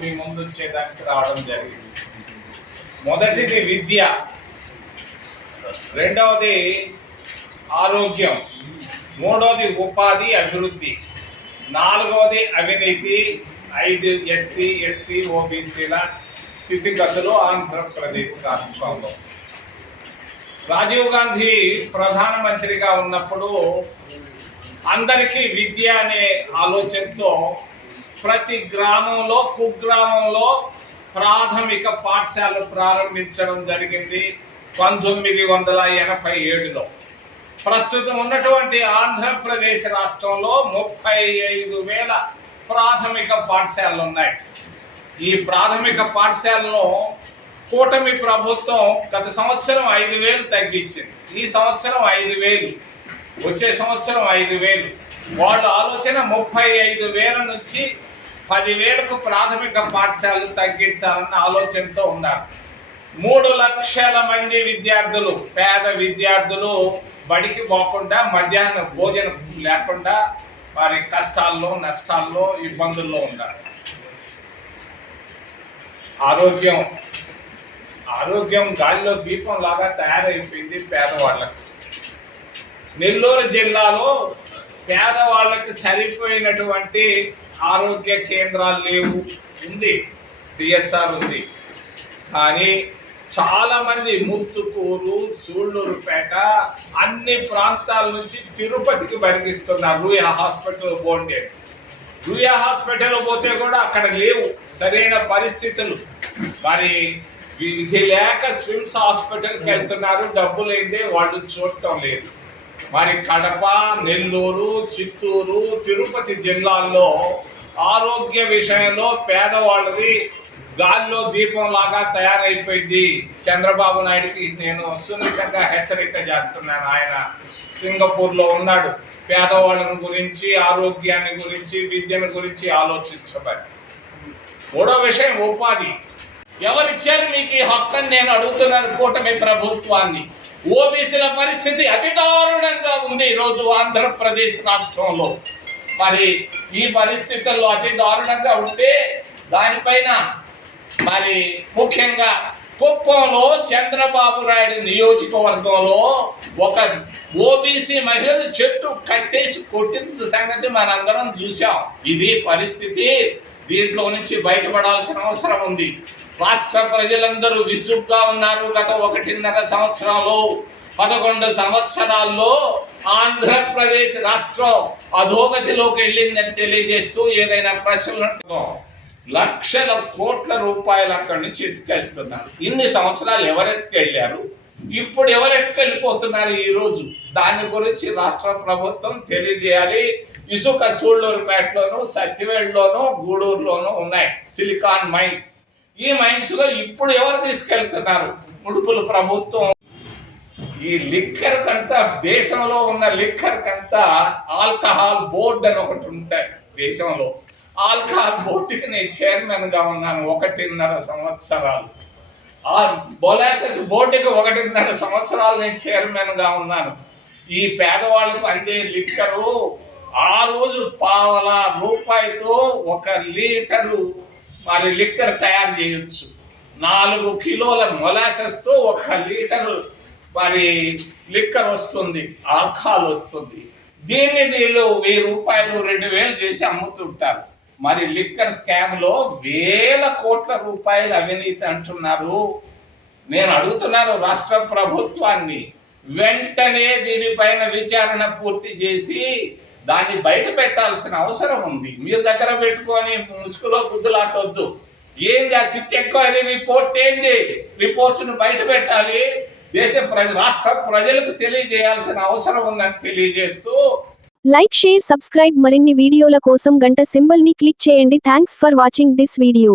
మీ ముందు వచ్చేదానికి రావడం జరిగింది. మొదటిది విద్య. రెండవది ఆరోగ్యం. మూడవది ఉపాధి అభివృద్ధి. నాలుగవది అవినీతి. ఐదు ఎస్సీ ఎస్టీ ఓబీసీల స్థితిగతులు ఆంధ్రప్రదేశ్ రాష్ట్రంలో. రాజీవ్ గాంధీ ప్రధానమంత్రిగా ఉన్నప్పుడు అందరికీ విద్య అనే ఆలోచనతో ప్రతి గ్రామంలో కుగ్రామంలో ప్రాథమిక పాఠశాలలు ప్రారంభించడం జరిగింది పంతొమ్మిది వందల ఎనభై ఏడులో. ప్రస్తుతం ఉన్నటువంటి ఆంధ్రప్రదేశ్ రాష్ట్రంలో ముప్పై ఐదు వేల ప్రాథమిక పాఠశాలలు ఉన్నాయి. ఈ ప్రాథమిక పాఠశాలను కూటమి ప్రభుత్వం గత సంవత్సరం ఐదు వేలు తగ్గించింది. ఈ సంవత్సరం ఐదు వేలు వచ్చే సంవత్సరం ఐదు వేలు. వాళ్ళ ఆలోచన ముప్పై ఐదు వేల నుంచి పదివేలకు ప్రాథమిక పాఠశాలలు తగ్గించాలన్న ఆలోచనతో ఉన్నారు. మూడు లక్షల మంది విద్యార్థులు పేద విద్యార్థులు బడికి పోకుండా మధ్యాహ్నం భోజనం లేకుండా వారి కష్టాల్లో నష్టాల్లో ఇబ్బందుల్లో ఉన్నారు. ఆరోగ్యం ఆరోగ్యం గాలిలో దీపం లాగా తయారైపోయింది పేదవాళ్ళకు. నెల్లూరు జిల్లాలో పేదవాళ్ళకి సరిపోయినటువంటి ఆరోగ్య కేంద్రాలు లేవు. ఉంది. డిఎస్ఆర్ ఉంది. కానీ చాలామంది ముత్తుకూరు సూళ్ళూరుపేట అన్ని ప్రాంతాల నుంచి తిరుపతికి బరిగిస్తున్నారు రూయా హాస్పిటల్ పోండి రూయా హాస్పిటల్ పోతే కూడా అక్కడ లేవు. సరైన పరిస్థితులు. మరి ఇది లేక స్విమ్స్ హాస్పిటల్కి వెళ్తున్నారు. డబ్బులు అయితే వాళ్ళు చూడటం లేదు. మరి కడప నెల్లూరు చిత్తూరు తిరుపతి జిల్లాల్లో ఆరోగ్య విషయంలో పేదవాళ్ళది గాల్లో దీపం లాగా తయారైపోయింది. చంద్రబాబు నాయుడికి నేను సున్నితంగా హెచ్చరిక చేస్తున్నాను. ఆయన సింగపూర్లో ఉన్నాడు. పేదవాళ్ళని గురించి ఆరోగ్యాన్ని గురించి విద్యను గురించి ఆలోచించబడి. మూడో విషయం ఉపాధి. ఎవరిచ్చారు మీకు ఈ హక్కు నేను అడుగుతున్నాను. కూటమి ప్రభుత్వాన్ని. ఓబీసీల పరిస్థితి అతి దారుణంగా ఉంది ఈరోజు ఆంధ్రప్రదేశ్ రాష్ట్రంలో. మరి ఈ పరిస్థితుల్లో అతి దారుణంగా ఉంటే దానిపైన మరి ముఖ్యంగా కుప్పంలో చంద్రబాబు నాయుడు నియోజకవర్గంలో ఒక ఓబీసీ మహిళలు చెట్టు కట్టేసి కొట్టిన సంగతి మనందరం చూసాం ఇది పరిస్థితి. దీంట్లో నుంచి బయటపడాల్సిన అవసరం ఉంది. రాష్ట్ర ప్రజలందరూ విసుగ్గా ఉన్నారు గత ఒకటిన్నర సంవత్సరాలు. పదకొండు సంవత్సరాల్లో ఆంధ్రప్రదేశ్ రాష్ట్రం అధోగతిలోకి వెళ్ళిందని తెలియజేస్తూ ఏదైనా ప్రశ్నలు లక్షల కోట్ల రూపాయలు అక్కడి నుంచి ఎత్తుకెళ్తున్నారు. ఇన్ని సంవత్సరాలు ఎవరు ఎత్తుకెళ్ళారు? ఇప్పుడు ఎవరు ఎత్తుకెళ్ళిపోతున్నారు ఈ రోజు? దాని గురించి రాష్ట్ర ప్రభుత్వం తెలియజేయాలి. ఇసుక సూళ్ళూరుపేటలోను సత్యవేడులోను గూడూరులోను ఉన్నాయి. Silicon mines. ఈ మైన్స్లో ఇప్పుడు ఎవరు తీసుకెళ్తున్నారు? ముడుపులు ప్రభుత్వం. ఈ లిక్కర్ కంతా దేశంలో ఉన్న లిక్కర్ కంతా ఆల్కహాల్ బోర్డు అని ఒకటి ఉంటాయి దేశంలో ఆల్కహాల్ బోర్డుకి నేను చైర్మన్గా ఉన్నాను ఒకటిన్నర సంవత్సరాలు. ఆ బొలాసెస్ బోర్డుకి ఒకటిన్నర సంవత్సరాలు నేను చైర్మన్గా ఉన్నాను. ఈ పేదవాళ్ళకు అందే లిక్కరు. ఆ రోజు పావల రూపాయితో ఒక లీటరు మరి లిక్కర్ తయారు చేయొచ్చు. నాలుగు కిలోల మొలాసెస్తో ఒక లీటరు మరి లిక్కర్ వస్తుంది ఆల్కహాల్ వస్తుంది. దీన్ని వీళ్ళు వెయ్యి రూపాయలు రెండు వేలు చేసి అమ్ముతుంటారు. మరి లిక్కర్ స్కామ్లో వేల కోట్ల రూపాయలు అవినీతి అంటున్నారు. నేను అడుగుతున్నాను రాష్ట్ర ప్రభుత్వాన్ని వెంటనే దీనిపైన విచారణ పూర్తి చేసి దాన్ని బయట పెట్టాల్సిన అవసరం ఉంది. మీరు దగ్గర పెట్టుకొని ముసుగులో గుద్దులాటొద్దు. ఏంది ఆ సిట్ ఎంక్వైరీ రిపోర్ట్ ఏంది? రిపోర్టును బయట పెట్టాలి. దేశ ప్రజ రాష్ట్ర ప్రజలకు తెలియజేయాల్సిన అవసరం ఉందని తెలియజేస్తూ లైక్ షేర్ సబ్స్క్రైబ్ మరిన్ని వీడియోల కోసం గంట సింబల్ని క్లిక్ చేయండి. Thanks for watching this video.